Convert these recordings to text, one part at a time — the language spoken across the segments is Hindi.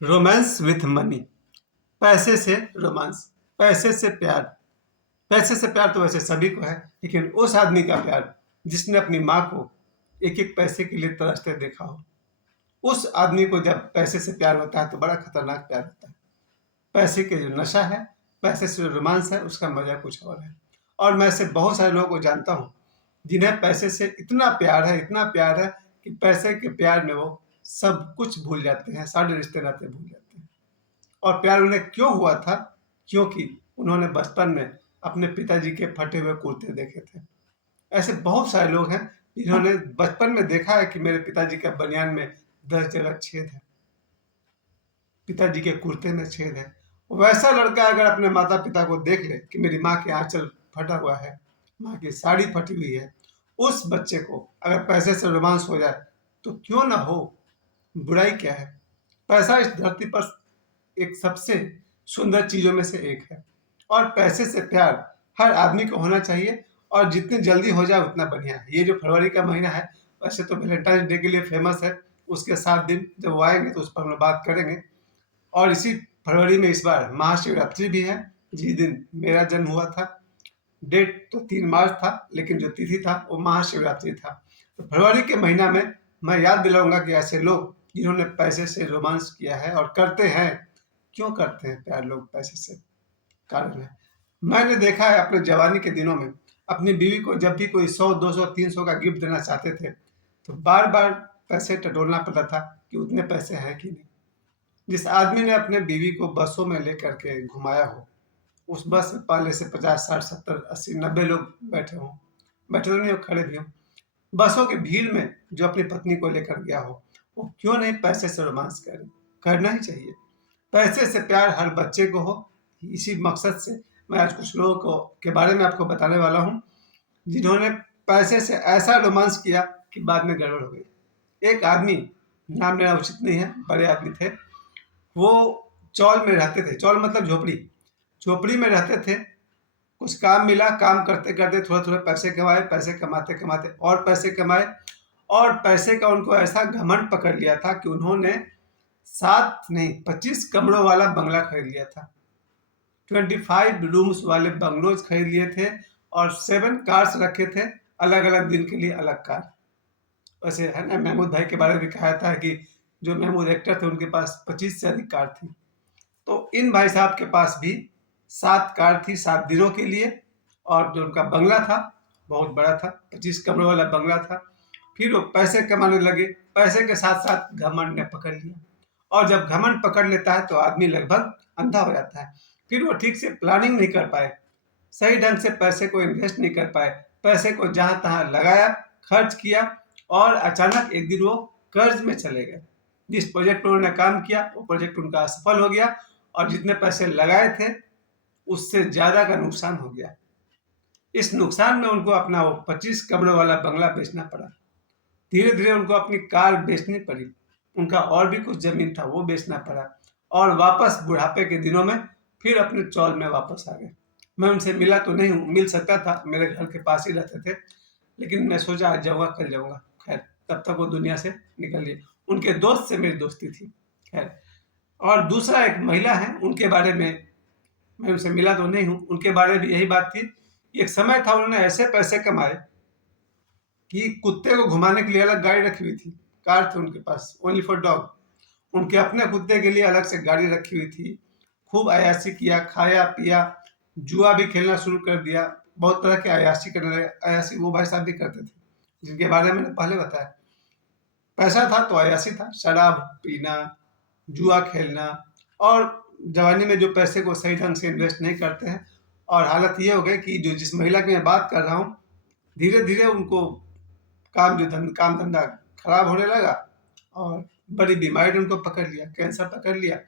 Romance with money. पैसे से रोमांस, पैसे से प्यार। पैसे से प्यार तो वैसे सभी को है, लेकिन उस आदमी का प्यार जिसने अपनी माँ को एक एक पैसे के लिए तरसते देखा हो, उस आदमी को जब पैसे से प्यार होता है तो बड़ा खतरनाक प्यार होता है। पैसे के जो नशा है, पैसे से जो रोमांस है, उसका मजा कुछ और है। और मैं ऐसे बहुत सारे लोगों को जानता हूँ जिन्हें पैसे से इतना प्यार है, इतना प्यार है कि पैसे के प्यार में वो सब कुछ भूल जाते हैं, सारे रिश्ते नाते भूल जाते हैं। और प्यार उन्हें क्यों हुआ था? क्योंकि उन्होंने बचपन में अपने पिताजी के फटे हुए कुर्ते देखे थे। ऐसे बहुत सारे लोग हैं जिन्होंने बचपन में देखा है कि मेरे पिताजी के बनियान में 10 जगह छेद है, पिताजी के कुर्ते में छेद है। वैसा लड़का अगर अपने माता पिता को देख ले कि मेरी माँ के आंचल फटा हुआ है, माँ की साड़ी फटी हुई है, उस बच्चे को अगर पैसे से रोमांस हो जाए तो क्यों ना हो? बुराई क्या है? पैसा इस धरती पर एक सबसे सुंदर चीजों में से एक है, और पैसे से प्यार हर आदमी को होना चाहिए, और जितनी जल्दी हो जाए उतना बढ़िया है। ये जो फरवरी का महीना है, वैसे तो वैलेंटाइन डे के लिए फेमस है। उसके 7 दिन जब वो आएंगे तो उस पर हम लोग बात करेंगे। और इसी फरवरी में इस बार महाशिवरात्रि भी है, जिस दिन मेरा जन्म हुआ था। डेट तो 3 मार्च था, लेकिन जो तिथि था वो महाशिवरात्रि था। तो फरवरी के महीना में मैं याद दिलाऊंगा कि ऐसे लोग जिन्होंने पैसे से रोमांस किया है और करते हैं। क्यों करते हैं प्यार लोग पैसे से? कारण है, मैंने देखा है अपने जवानी के दिनों में अपनी बीवी को जब भी कोई 100, 200, 300 का गिफ्ट देना चाहते थे तो बार बार पैसे टटोलना पड़ता था कि उतने पैसे हैं कि नहीं। जिस आदमी ने अपने बीवी को बसों में लेकर के घुमाया हो, उस बस में पहले से 50, 60, 70, 80, 90 लोग बैठे हों, बैठे तो नहीं हो, खड़े भी हों, बसों की भीड़ में जो अपनी पत्नी को लेकर गया हो, वो क्यों नहीं पैसे से रोमांस करे? करना ही चाहिए। पैसे से प्यार हर बच्चे को हो, इसी मकसद से मैं आज कुछ लोगों को के बारे में आपको बताने वाला हूँ जिन्होंने पैसे से ऐसा रोमांस किया कि बाद में गड़बड़ हो गई। एक आदमी, नाम लेना उचित नहीं है, बड़े आदमी थे। वो चौल में रहते थे, चौल मतलब झोपड़ी, झोपड़ी में रहते थे। कुछ काम मिला, काम करते करते थोड़े थोड़े पैसे कमाए, पैसे कमाते कमाते और पैसे कमाए, और पैसे का उनको ऐसा घमंड पकड़ लिया था कि उन्होंने 7 नहीं 25 कमरों वाला बंगला खरीद लिया था। 25 रूम्स वाले बंगलोज खरीद लिए थे, और 7 कार्स रखे थे, अलग अलग दिन के लिए अलग कार। वैसे है ना, महमूद भाई के बारे में भी कहा था कि जो महमूद एक्टर थे उनके पास 25 से अधिक कार थी। तो इन भाई साहब के पास भी 7 कार थी 7 दिनों के लिए, और जो उनका बंगला था बहुत बड़ा था, 25 कमरों वाला बंगला था। फिर वो पैसे कमाने लगे, पैसे के साथ साथ घमंड ने पकड़ लिया। और जब घमंड पकड़ लेता है तो आदमी लगभग अंधा हो जाता है। फिर वो ठीक से प्लानिंग नहीं कर पाए, सही ढंग से पैसे को इन्वेस्ट नहीं कर पाए, पैसे को जहां तहां लगाया, खर्च किया, और अचानक एक दिन वो कर्ज में चले गए। जिस प्रोजेक्ट पर उन्होंने काम किया वो प्रोजेक्ट उनका असफल हो गया, और जितने पैसे लगाए थे उससे ज्यादा का नुकसान हो गया। इस नुकसान में उनको अपना वो 25 कमरों वाला बंगला बेचना पड़ा। धीरे धीरे उनको अपनी कार बेचनी पड़ी, उनका और भी कुछ जमीन था वो बेचना पड़ा, और वापस बुढ़ापे के दिनों में फिर अपने चौल में वापस आ गए। मैं उनसे मिला तो नहीं हूँ, मिल सकता था, मेरे घर के पास ही रहते थे, लेकिन मैं सोचा आज जाऊंगा कल जाऊंगा। खैर, तब तक वो दुनिया से निकल गए। उनके दोस्त से मेरी दोस्ती थी। खैर, और दूसरा एक महिला है, उनके बारे में मैं उनसे मिला तो नहीं हूँ, उनके बारे में भी यही बात थी। एक समय था उन्होंने ऐसे पैसे कमाए कि कुत्ते को घुमाने के लिए अलग गाड़ी रखी हुई थी, कार थी उनके पास ओनली फॉर डॉग। उनके अपने कुत्ते के लिए अलग से गाड़ी रखी हुई थी। खूब अय्याशी किया, खाया पिया, जुआ भी खेलना शुरू कर दिया, बहुत तरह के अय्याशी करने लगे। अय्याशी वो भाई साहब भी करते थे जिनके बारे में मैंने पहले बताया। पैसा था तो अय्याशी था, शराब पीना, जुआ खेलना, और जवानी में जो पैसे को सही ढंग से इन्वेस्ट नहीं करते हैं। और हालत ये हो गई कि जो जिस महिला की मैं बात कर रहा हूँ, धीरे धीरे उनको काम धंधा खराब होने लगा, और बड़ी बीमारी ने उनको पकड़ लिया, कैंसर पकड़ लिया।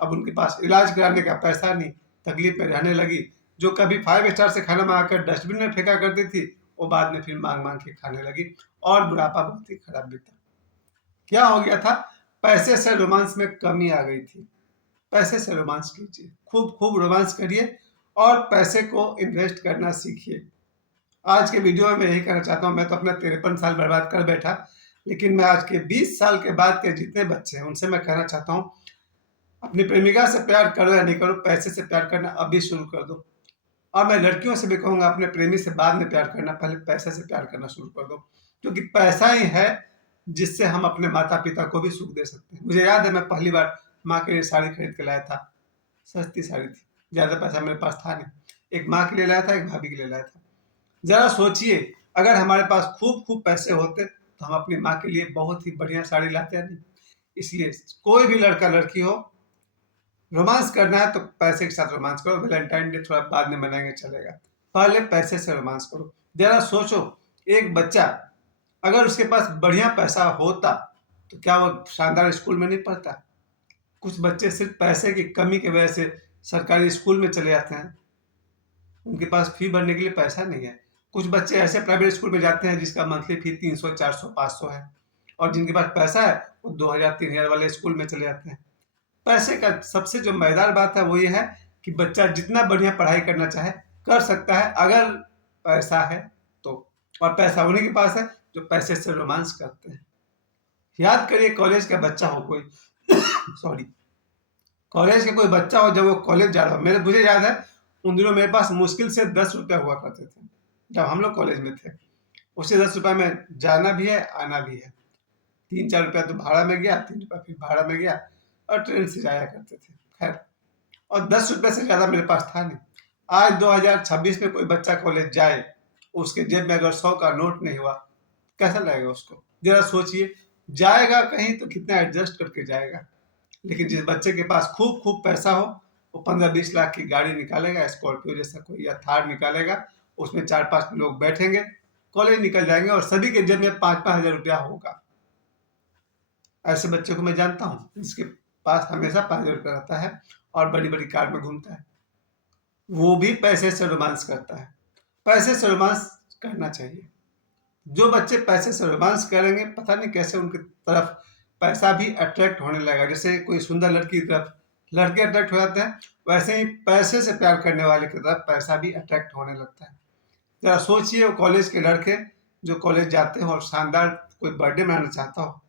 अब उनके पास इलाज कराने का पैसा नहीं, तकलीफ में रहने लगी। जो कभी 5 स्टार से खाना मंगाकर डस्टबिन में फेंका करती थी, वो बाद में फिर मांग मांग के खाने लगी, और बुढ़ापा बहुत ही खराब बीता। क्या हो गया था? पैसे से रोमांस में कमी आ गई थी। पैसे से रोमांस कीजिए, खूब खूब रोमांस करिए, और पैसे को इन्वेस्ट करना सीखिए। आज के वीडियो में मैं यही कहना चाहता हूँ। मैं तो अपना 53 साल बर्बाद कर बैठा, लेकिन मैं आज के 20 साल के बाद के जितने बच्चे हैं उनसे मैं कहना चाहता हूँ, अपनी प्रेमिका से प्यार करो या नहीं करो, पैसे से प्यार करना अभी शुरू कर दो। और मैं लड़कियों से भी कहूंगा, अपने प्रेमी से बाद में प्यार करना, पहले पैसे से प्यार करना शुरू कर दो, क्योंकि पैसा ही है जिससे हम अपने माता पिता को भी सुख दे सकते हैं। मुझे याद है, मैं पहली बार माँ के लिए साड़ी खरीद के लाया था। सस्ती साड़ी थी, ज्यादा पैसा मेरे पास था नहीं। एक माँ के लिए लाया था, एक भाभी के लिए लाया था। जरा सोचिए, अगर हमारे पास खूब खूब पैसे होते तो हम अपनी माँ के लिए बहुत ही बढ़िया साड़ी लाते हैं नहीं। इसलिए कोई भी लड़का लड़की हो, रोमांस करना है तो पैसे के साथ रोमांस करो। वैलेंटाइन डे थोड़ा बाद में मनाएंगे चलेगा, पहले पैसे से रोमांस करो। जरा सोचो, एक बच्चा अगर उसके पास बढ़िया पैसा होता तो क्या वो शानदार स्कूल में नहीं पढ़ता? कुछ बच्चे सिर्फ पैसे की कमी की वजह से सरकारी स्कूल में चले जाते हैं, उनके पास फी भरने के लिए पैसा नहीं है। कुछ बच्चे ऐसे प्राइवेट स्कूल में जाते हैं जिसका मंथली फी 300, 400, 500 है, और जिनके पास पैसा है वो 2000, 3000 वाले स्कूल में चले जाते हैं। पैसे का सबसे जो मजेदार बात है वो ये है कि बच्चा जितना बढ़िया पढ़ाई करना चाहे कर सकता है, अगर पैसा है तो। और पैसा उन्हीं के पास है जो पैसे से रोमांस करते हैं। याद करिए, कॉलेज का बच्चा हो कोई सॉरी, कॉलेज का कोई बच्चा हो, जब वो कॉलेज जा रहा हो, मुझे याद है उन दिनों मेरे पास मुश्किल से 10 रुपया हुआ करते थे जब हम लोग कॉलेज में थे। उससे 10 रुपया में जाना भी है, आना भी है। 3-4 रुपया तो भाड़ा में गया, 3 रुपया फिर भाड़ा में गया, और ट्रेन से जाया करते थे। खैर, और 10 रुपये से ज्यादा मेरे पास था नहीं। आज 2026 में कोई बच्चा कॉलेज जाए, उसके जेब में अगर 100 का नोट नहीं हुआ, कैसा लगेगा उसको? जरा सोचिए, जाएगा कहीं तो कितना एडजस्ट करके जाएगा। लेकिन जिस बच्चे के पास खूब खूब पैसा हो, वो 15-20 लाख की गाड़ी निकालेगा, स्कॉर्पियो जैसा कोई या थार निकालेगा, उसमें 4-5 लोग बैठेंगे, कॉलेज निकल जाएंगे, और सभी के जेब में 5-5 हजार रुपया होगा। ऐसे बच्चे को मैं जानता हूँ जिसके पास हमेशा 5 हजार रुपया रहता है और बड़ी बड़ी कार में घूमता है। वो भी पैसे से रोमांस करता है। पैसे से रोमांस करना चाहिए। जो बच्चे पैसे से रोमांस करेंगे, पता नहीं कैसे उनकी तरफ पैसा भी अट्रैक्ट होने लगेगा। जैसे कोई सुंदर लड़की की तरफ लड़के अट्रैक्ट हो जाते हैं, वैसे ही पैसे से प्यार करने वाले की तरफ पैसा भी अट्रैक्ट होने लगता है। जरा सोचिए, वो कॉलेज के लड़के जो कॉलेज जाते हो और शानदार कोई बर्थडे मनाना चाहता हो,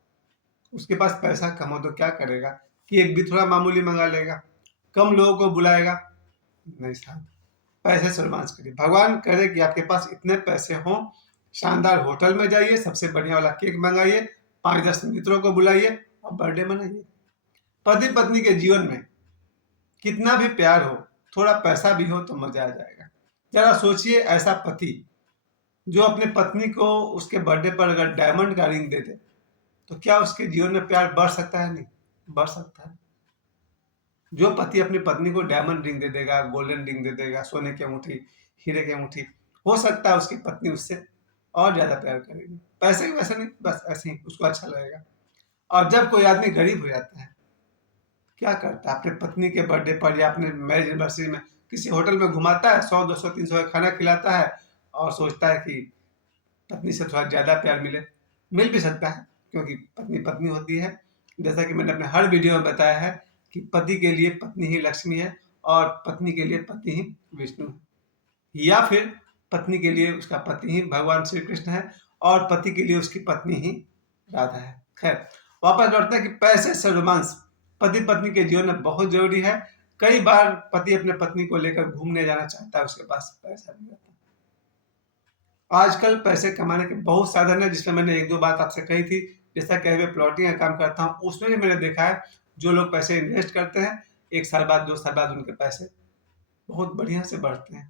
उसके पास पैसा कम हो तो क्या करेगा? केक भी थोड़ा मामूली मंगा लेगा, कम लोगों को बुलाएगा? नहीं साहब, पैसे से रोमांस करिए। भगवान करे कि आपके पास इतने पैसे हों, शानदार होटल में जाइए, सबसे बढ़िया वाला केक मंगाइए, 5-10 मित्रों को बुलाइए और बर्थडे मनाइए। पति पत्नी के जीवन में कितना भी प्यार हो, थोड़ा पैसा भी हो तो मजा आ जाएगा। जरा सोचिए, ऐसा पति जो अपने पत्नी को उसके बर्थडे पर अगर डायमंड का रिंग दे दे, तो क्या उसके जीवन में प्यार बढ़ सकता है? नहीं, बढ़ सकता है। जो पति अपनी पत्नी को डायमंड रिंग दे देगा, गोल्डन रिंग दे देगा, सोने की अंगूठी, हीरे की अंगूठी, हो सकता है उसकी पत्नी उससे और ज्यादा प्यार करेगी। पैसे की वैसे नहीं, बस ऐसे ही उसको अच्छा लगेगा। और जब कोई आदमी गरीब हो जाता है, क्या करता है? अपने पत्नी के बर्थडे पर या अपने मैरिज एनिवर्सरी में किसी होटल में घुमाता है, 100, 200, 300 का खाना खिलाता है, और सोचता है कि पत्नी से थोड़ा ज्यादा प्यार मिले। मिल भी सकता है, क्योंकि पत्नी पत्नी होती है। जैसा कि मैंने अपने हर वीडियो में बताया है कि पति के लिए पत्नी ही लक्ष्मी है, और पत्नी के लिए पति ही विष्णु है, या फिर पत्नी के लिए उसका पति ही भगवान श्री कृष्ण है, और पति के लिए उसकी पत्नी ही राधा है। खैर, वापस लौटते हैं कि पैसे से रोमांस पति पत्नी के जीवन में बहुत जरूरी है। कई बार पति अपने पत्नी को लेकर घूमने जाना चाहता है, उसके पास पैसा नहीं रहता। आजकल पैसे कमाने के बहुत साधन है, जिसमें मैंने 1-2 बात आपसे कही थी। जैसा कहे हुए प्लॉटिंग का काम करता हूँ, उसमें भी मैंने देखा है जो लोग पैसे इन्वेस्ट करते हैं, 1 साल बाद, 2 साल बाद उनके पैसे बहुत बढ़िया से बढ़ते हैं।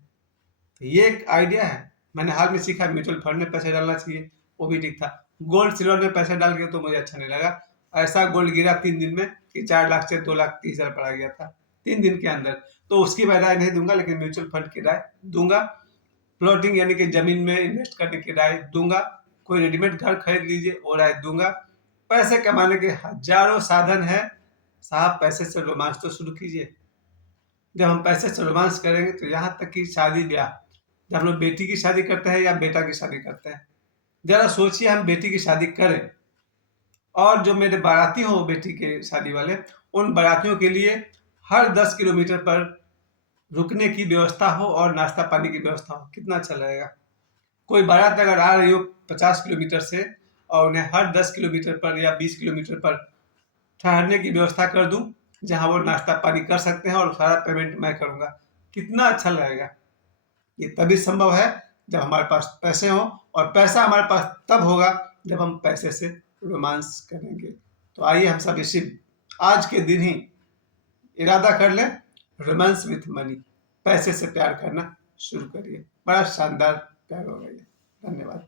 तो ये एक आइडिया है, मैंने हाल में सीखा। म्यूचुअल फंड में पैसे डालना चाहिए, वो भी ठीक था। गोल्ड सिल्वर में पैसे डाल के तो मुझे अच्छा नहीं लगा। ऐसा गोल्ड गिरा 3 दिन में कि 4 लाख से 2,30,000 पड़ा गया था 3 दिन के अंदर। तो उसकी मैं राय नहीं दूंगा, लेकिन म्यूचुअल फंड की राय दूंगा। प्लॉटिंग यानी कि जमीन में इन्वेस्ट करने की राय दूंगा। कोई रेडीमेड घर खरीद लीजिए, वो राय दूंगा। पैसे कमाने के हजारों साधन है साहब, पैसे से रोमांस तो शुरू कीजिए। जब हम पैसे से रोमांस करेंगे तो यहाँ तक कि शादी ब्याह, जब हम लोग बेटी की शादी करते हैं या बेटा की शादी करते हैं, जरा सोचिए हम बेटी की शादी करें, और जो मेरे बाराती हो बेटी के शादी वाले, उन बारातियों के लिए हर 10 किलोमीटर पर रुकने की व्यवस्था हो और नाश्ता पानी की व्यवस्था हो, कितना अच्छा लगेगा। कोई बारात अगर आ रही हो 50 किलोमीटर से, और उन्हें हर 10 किलोमीटर पर या 20 किलोमीटर पर ठहरने की व्यवस्था कर दूं, जहां वो नाश्ता पानी कर सकते हैं और सारा पेमेंट मैं करूंगा। कितना अच्छा लगेगा। ये तभी संभव है जब हमारे पास पैसे हों, और पैसा हमारे पास तब होगा जब हम पैसे से रोमांस करेंगे। तो आइए हम सब इसी आज के दिन ही इरादा कर लें, रोमांस विथ मनी, पैसे से प्यार करना शुरू करिए। बड़ा शानदार प्यार होगा ये। धन्यवाद।